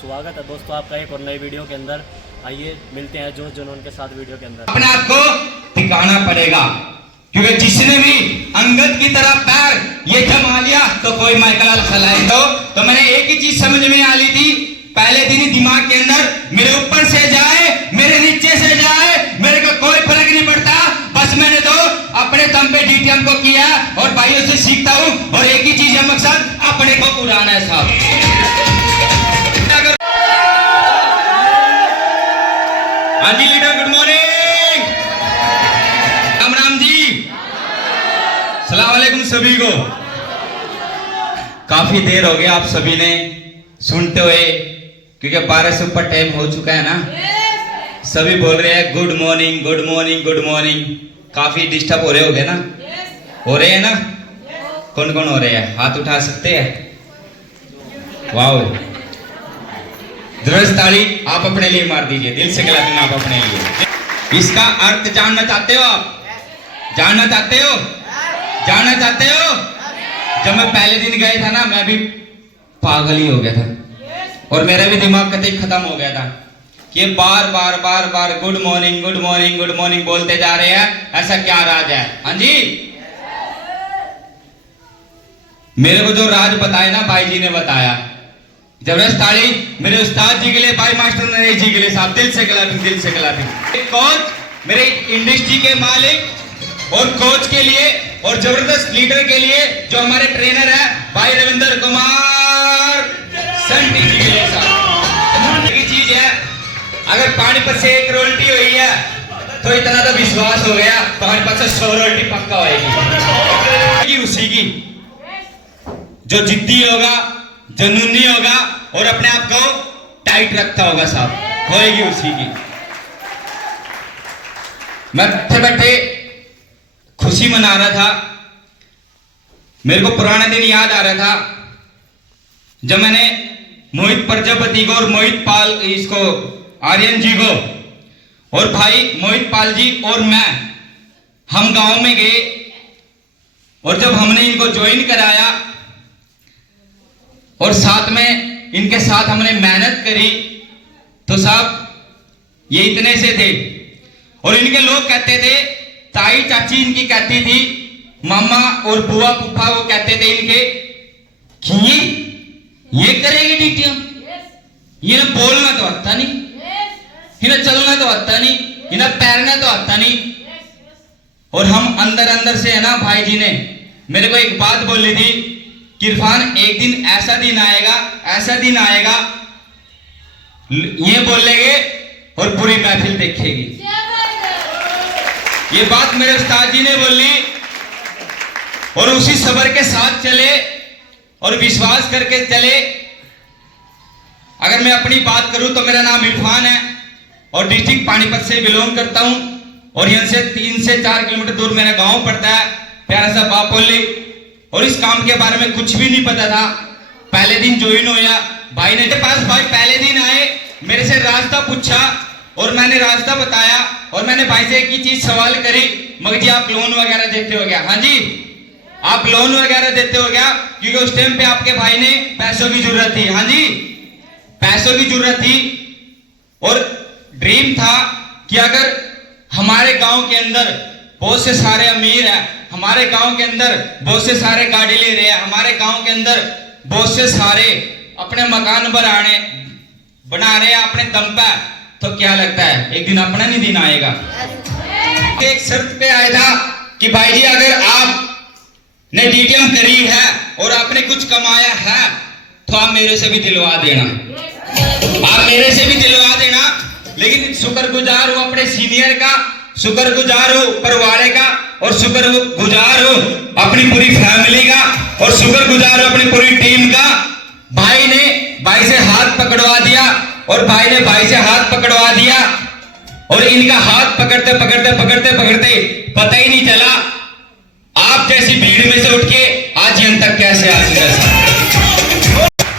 स्वागत है दोस्तों आपका एक और नई वीडियो के अंदर। आइए मिलते हैं जोश जुनून के साथ वीडियो के अंदर। अपने आप को टिकाना पड़ेगा, क्योंकि जिसने भी अंगद की तरह पैर ये जमा लिया तो कोई माइकल खिलाए। तो मैंने एक ही चीज समझ में आ ली थी पहले दिन ही दिमाग के अंदर, मेरे ऊपर से जाए मेरे नीचे से जाए मेरे को कोई फर्क नहीं पड़ता। बस मैंने तो अपने दम पे डीटीएम को किया और भाइयों से सीखता हूँ और एक ही चीज है मकसद, अपने को उड़ाना है साहब। हाँ जी leader, good morning, Ram Ram ji, सलाम वालेकुम सभी को। काफी देर हो गया आप सभी ने सुनते हुए, क्योंकि 12 से ऊपर टाइम हो चुका है ना। सभी बोल रहे हैं good morning good morning good morning. काफी डिस्टर्ब हो रहे होगे ना? हो रहे हैं ना? कौन कौन हो रहे हैं? हाथ उठा सकते हैं? वाओ, जबरदस्त ताली आप अपने लिए मार दीजिए, दिल से क्लैपिंग आप अपने लिए। इसका अर्थ जानना चाहते हो आप? जानना चाहते हो? जानना चाहते हो? जब मैं पहले दिन गया था ना, मैं भी पागल ही हो गया था और मेरा भी दिमाग कतई खत्म हो गया था कि बार बार बार बार good morning good morning good morning बोलते जा रहे हैं, ऐसा क्या राज है? हाँ जी, मेरे को जो राज बताया ना भाई जी ने बताया। जबरदस्त ताली मेरे उस्ताद जी के लिए, भाई मास्टर नरेश जी के लिए साहब, दिल से क्लैपिंग, दिल से क्लैपिंग। एक कोच, मेरे इंडस्ट्री के मालिक और कोच के लिए और जबरदस्त लीडर के लिए जो हमारे ट्रेनर है भाई रविंद्र कुमार सन टीवी के लिए साहब। एक चीज है, अगर पानीपत से एक रोल्टी हुई है तो इतना तो विश्वास हो गया पानीपत से 100 रोल्टी पक्का होगी। उसी की जो जिद्दी होगा, जुनूनी होगा और अपने आप को टाइट रखता होगा साहब, होएगी उसी की। मैं बैठे बैठे खुशी मना रहा था, मेरे को पुराना दिन याद आ रहा था जब मैंने मोहित प्रजापति को और मोहित पाल इसको आर्यन जी को और भाई मोहित पाल जी और मैं हम गांव में गए और जब हमने इनको ज्वाइन कराया और साथ में इनके साथ हमने मेहनत करी तो साहब ये इतने से थे और इनके लोग कहते थे, ताई चाची इनकी कहती थी, मामा और बुआ फूफा वो कहते थे इनके कि ये करेगी डीटीएम, ये ना बोलना तो आता नहीं, इन्हें चलना तो आता नहीं, इन्हें तैरना तो आता नहीं। और हम अंदर अंदर से है ना, भाई जी ने मेरे को एक बात बोली थी कि इरफान एक दिन ऐसा दिन आएगा, ऐसा दिन आएगा, ये बोलेंगे और पूरी महफिल देखेगी। ये बात मेरे उस्ताद जी ने बोली और उसी सब्र के साथ चले और विश्वास करके चले। अगर मैं अपनी बात करूं तो मेरा नाम इरफान है और डिस्ट्रिक्ट पानीपत से बिलोंग करता हूं और यहाँ से 3 से 4 किलोमीटर दूर मेरा गांव पड़ता है, प्यारा सा बापोली। और इस काम के बारे में कुछ भी नहीं पता था। पहले दिन ज्वाइन होया, भाई ने पास भाई पहले दिन आए, मेरे से रास्ता पूछा और मैंने रास्ता बताया और मैंने भाई से एक ही चीज सवाल करी, मगर जी आप लोन वगैरह देते हो क्या? हाँ जी, आप लोन वगैरह देते हो क्या? क्योंकि उस टाइम पे आपके भाई ने पैसों की जरूरत थी। हाँ जी, पैसों की जरूरत थी और ड्रीम था कि अगर हमारे गांव के अंदर बहुत से सारे अमीर हैं, हमारे गांव के अंदर बहुत से सारे गाड़ी ले रहे हैं, हमारे गांव के अंदर बहुत से सारे अपने मकान बना रहे हैं अपने दम पे, तो क्या लगता है एक दिन अपना नहीं दिन आएगा। एक शर्त पे आया था कि भाई जी अगर आपने डीटीएम करी है और आपने कुछ कमाया है तो आप मेरे से भी दिलवा देना, आप मेरे से भी दिलवा देना। लेकिन शुक्रगुजार हो अपने सीनियर का, शुक्रगुजार हो परिवार का और शुक्रगुजार हो अपनी पूरी फैमिली का और शुक्रगुजार हो अपनी पूरी टीम का। भाई ने भाई से हाथ पकड़वा दिया और भाई ने भाई से हाथ पकड़वा दिया और इनका हाथ पकड़ते पकड़ते पकड़ते पकड़ते पता ही नहीं चला आप जैसी भीड़ में से उठ के आज यहाँ तक कैसे आ चुका।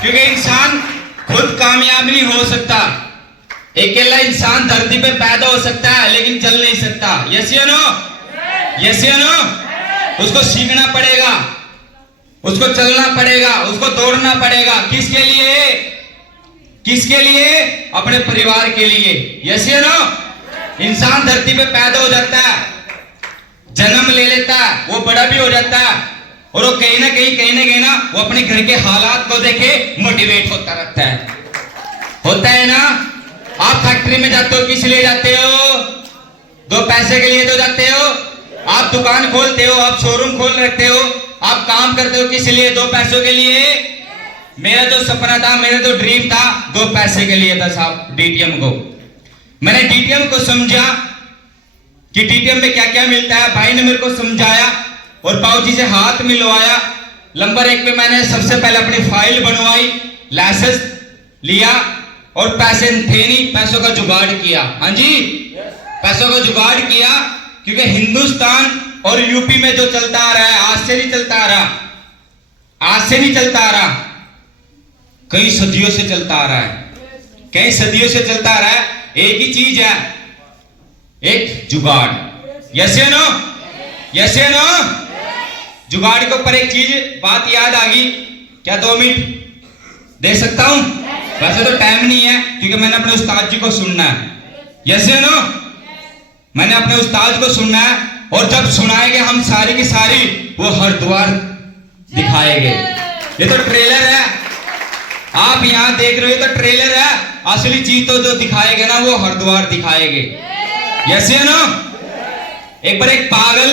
क्योंकि इंसान खुद कामयाब नहीं हो सकता, अकेला इंसान धरती पे पैदा हो सकता है लेकिन चल नहीं सकता। यस या नो? यस या नो? उसको सीखना पड़ेगा, उसको चलना पड़ेगा, उसको दौड़ना पड़ेगा। किसके लिए? किसके लिए? अपने परिवार के लिए। यस या नो? इंसान धरती पे पैदा हो जाता है, जन्म ले लेता है, वो बड़ा भी हो जाता है और वो कहीं ना कहीं ना वो अपने घर के हालात को देखे मोटिवेट होता रहता है। होता है ना? आप फैक्ट्री में जाते हो, किस लिए जाते हो? 2 पैसे के लिए तो जाते हो। आप दुकान खोलते हो, आप शोरूम खोल रखते हो, आप काम करते हो, किस लिए? 2 पैसों के लिए। मेरा जो सपना था, मेरा जो ड्रीम था, 2 पैसे के लिए था साहब, डीटीएम को। मैंने डीटीएम को समझा कि डीटीएम में क्या क्या मिलता है। भाई ने मेरे को समझाया और बाबूजी से हाथ मिलवाया। नंबर 1 पे मैंने सबसे पहले अपनी फाइल बनवाई, लाइसेंस लिया और पैसे थे नहीं, पैसों का जुगाड़ किया। हाँ जी, पैसों का जुगाड़ किया, क्योंकि हिंदुस्तान और यूपी में जो चलता आ रहा है, आज से नहीं चलता आ रहा, आज से नहीं चलता आ रहा, कई सदियों से चलता आ रहा है, कई सदियों से चलता आ रहा है। एक ही चीज है, एक जुगाड़। यस या नो? यस या नो? जुगाड़ के ऊपर एक चीज बात याद आ गई। क्या 2 मिनट दे सकता हूं? वैसे तो टाइम नहीं है, क्योंकि मैंने अपने उस्ताद जी को सुनना है। यस या नो? मैंने अपने उस्ताद को सुनना है और जब सुनाएंगे हम सारी की सारी, वो हरिद्वार दिखाएंगे। ये तो ट्रेलर है, आप यहां देख रहे हो तो ट्रेलर है, असली चीज तो जो दिखाएंगे ना वो हरिद्वार दिखाएंगे। यस या नो? एक बार एक पागल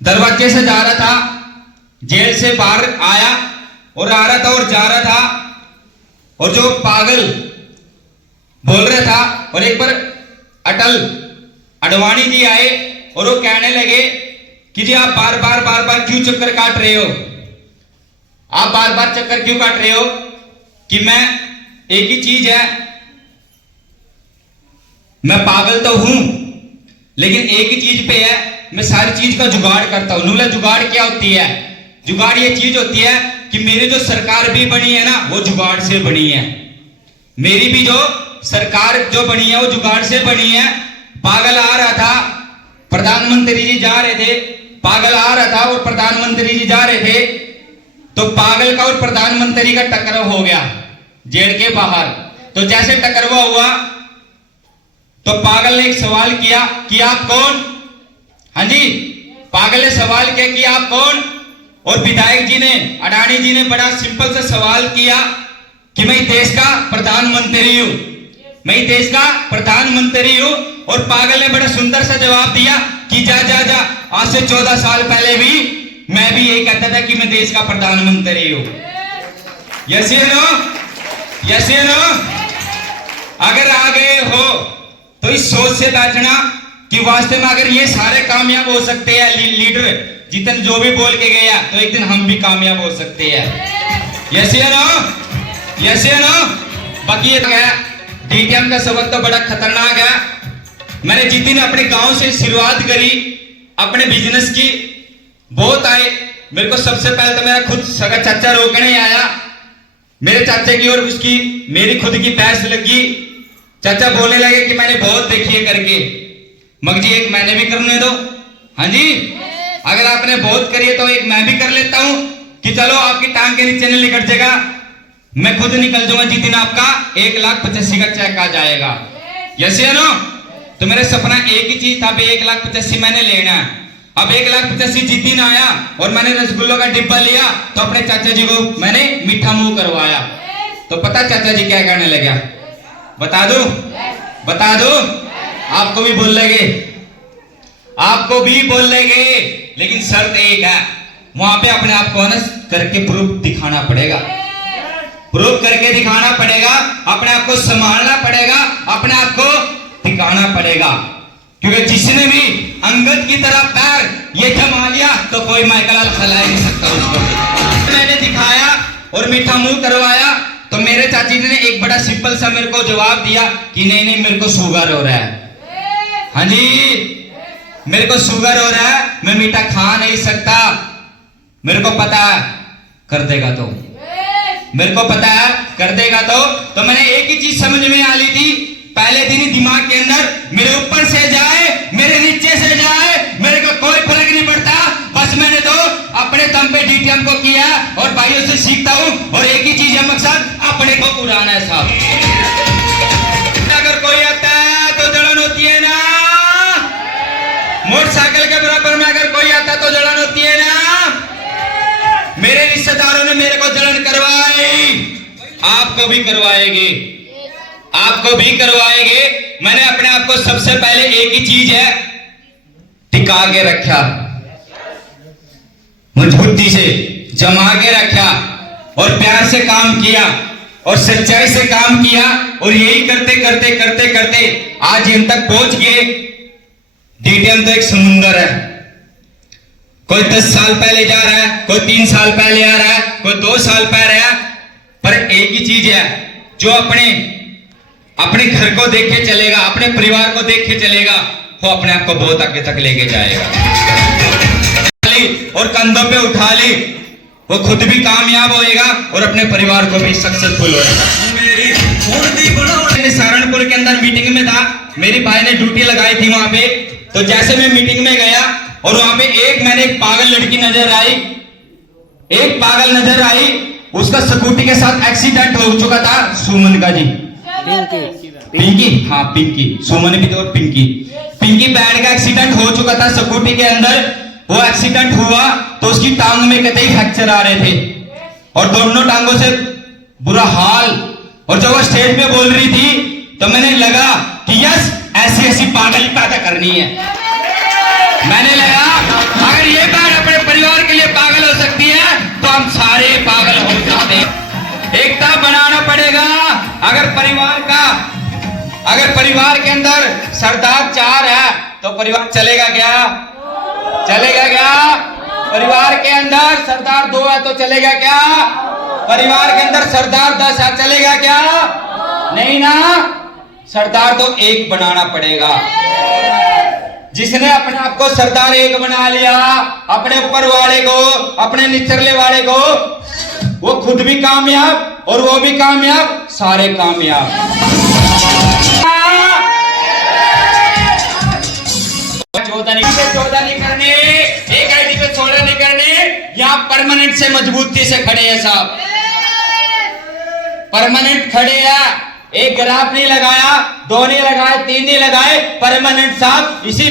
दरवाजे से जा रहा था, जेल से बाहर आया और आ रहा था और जा रहा था, और जो पागल बोल रहा था, और एक बार अटल अडवाणी जी आए और वो कहने लगे कि जी आप बार बार क्यों चक्कर काट रहे हो? आप बार बार चक्कर क्यों काट रहे हो? कि मैं एक ही चीज है, मैं पागल तो हूं लेकिन एक ही चीज पे है, मैं सारी चीज का जुगाड़ करता हूं। नूला जुगाड़ क्या होती है? जुगाड़ ये चीज होती है कि मेरी जो सरकार भी बनी है ना, वो जुगाड़ से बनी है। मेरी भी जो सरकार जो बनी है वो जुगाड़ से बनी है। पागल आ रहा था, प्रधानमंत्री जी जा रहे थे, पागल आ रहा था और प्रधानमंत्री जी जा रहे थे, तो पागल का और प्रधानमंत्री का टकराव हो गया जेल के बाहर। तो जैसे टकराव हुआ तो पागल ने एक सवाल किया कि आप कौन? हाँ जी, पागल ने सवाल किया कि आप कौन? और विधायक जी ने, अडानी जी ने बड़ा सिंपल सा सवाल किया कि मैं देश का प्रधानमंत्री हूं, मैं देश का प्रधानमंत्री हूं। और पागल ने बड़ा सुंदर सा जवाब दिया कि जा जा जा, आज से 14 साल पहले भी मैं भी यही कहता था कि मैं देश का प्रधानमंत्री हूं। यस या नो? यस या नो? अगर आ गए हो तो इस सोच से बैठना कि वास्तव में अगर ये सारे कामयाब हो सकते हैं, लीडर जितने जो भी बोल के गया, तो एक दिन हम भी कामयाब हो सकते हैं। यस या नो? यस या नो? बाकी ये गया डीटीएम का सबक तो बड़ा खतरनाक है। मैंने जिस दिन अपने गांव से शुरुआत करी अपने बिजनेस की, बहुत आए मेरे को। सबसे पहले तो मेरा खुद सगा चाचा रोकने आया, मेरे चाचा की और उसकी मेरी खुद की बहस लगी। चाचा बोलने लगे कि मैंने बहुत देखी है करके, मगर जी एक मैंने भी करने दो। हाँ जी, अगर आपने बहुत करी है तो एक मैं भी कर लेता हूं कि चलो आपकी टांग के नीचे नहीं लिकट जाएगा, मैं खुद निकल जाऊंगा जिस दिन आपका 1,85,000 का चेक आ जाएगा। यस या नो? तो मेरा सपना एक ही चीज था, 1,85,000 मैंने लेना है। अब 1,85,000 जिस दिन आया और मैंने रसगुल्लों का डिब्बा लिया तो अपने चाचा जी को मैंने मीठा मुंह करवाया। तो पता चाचा जी क्या कहने लगे? बता दो, बता दो, आपको भी बोल लेंगे, आपको भी बोल लेंगे, लेकिन शर्त एक है, वहां पे अपने आप को ऑनेस्ट करके प्रूफ दिखाना पड़ेगा, प्रूफ करके दिखाना पड़ेगा, अपने आप को संभालना पड़ेगा, अपने आप को दिखाना पड़ेगा। क्योंकि जिसने भी अंगद की तरह पैर ये जमा लिया तो कोई माइकल खिला नहीं सकता उसको। मैंने दिखाया और मीठा मुंह करवाया तो मेरे चाची जी ने एक बड़ा सिंपल सा मेरे को जवाब दिया कि नहीं नहीं मेरे को शुगर हो रहा है। हाँ जी, मेरे को शुगर हो रहा है, मैं मीठा खा नहीं सकता। मेरे को पता है कर देगा तो, मेरे को पता है कर देगा तो मैंने एक ही चीज समझ में आ ली थी पहले दिन ही दिमाग के अंदर, मेरे ऊपर से जाए मेरे नीचे से जाए मेरे को कोई फर्क नहीं पड़ता, बस मैंने तो अपने दम पे डीटीएम को किया और भाइयों से सीखता हूं, और एक ही चीज है मकसद, अपने को उड़ाना है साहब। अगर कोई आता है तो जलन होती है ना, मोटरसाइकिल के बराबर में अगर कोई आता तो जलन होती है ना। मेरे रिश्तेदारों ने मेरे को जलन करवाई, आपको भी करवाएगी, आपको भी करवाएंगे। मैंने अपने आप को सबसे पहले एक ही चीज है टिका के रखा, मजबूती से जमा के रखा, और प्यार से काम किया और सच्चाई से काम किया, और यही करते करते करते करते आज इन तक पहुंच गए। डीटीएम तो एक समुंदर है, कोई 10 साल पहले जा रहा है, कोई 3 साल पहले आ रहा है, कोई 2 साल पहले है, पर एक ही चीज है, जो अपने घर को देख के चलेगा, अपने परिवार को देख के चलेगा, वो अपने आप को बहुत आगे तक लेके जाएगा। और कंधों पे उठा ली, वो खुद भी कामयाब होएगा और अपने परिवार को भी सक्सेसफुल होएगा। सहारनपुर के अंदर मीटिंग में था, मेरी भाई ने ड्यूटी लगाई थी वहां पे, तो जैसे मैं मीटिंग में गया और वहां पे मैंने एक पागल लड़की नजर आई, एक पागल नजर आई, उसका स्कूटी के साथ एक्सीडेंट हो चुका था, सुमन का जी, पिंकी, हाँ पिंकी, सुमन भी तो पिंकी बैठ का एक्सीडेंट हो चुका था स्कूटी के अंदर। वो एक्सीडेंट हुआ तो उसकी टांग में कतई फ्रैक्चर आ रहे थे और दोनों टांगों से बुरा हाल। और जब वो स्टेज पे बोल रही थी तो मैंने लगा कि यस, ऐसी ऐसी पागल पैदा करनी है। मैंने लगा अगर ये बात अपने परिवार के लिए पागल हो सकती है तो हम सारे पागल हो सकते हैं। एकता बनाना पड़ेगा। अगर परिवार के अंदर सरदार 4 है तो परिवार चलेगा क्या? चलेगा क्या? परिवार के अंदर सरदार 2 है तो चलेगा क्या? परिवार के अंदर सरदार 10 है, चलेगा क्या? नहीं ना, सरदार तो 1 बनाना पड़ेगा। जिसने अपने आप को सरदार 1 बना लिया, अपने ऊपर वाले को, अपने निचले वाले को, वो खुद भी कामयाब और वो भी कामयाब, सारे कामयाब। चौदह नहीं करने, एक आईडी पे 16 नहीं करने, यहाँ परमानेंट से मजबूती से खड़े हैं साहब, परमानेंट खड़े हैं। एक ग्राफ नहीं लगाया, 2 नहीं लगाए, 3 नहीं लगाए, परमानेंट साहब इसी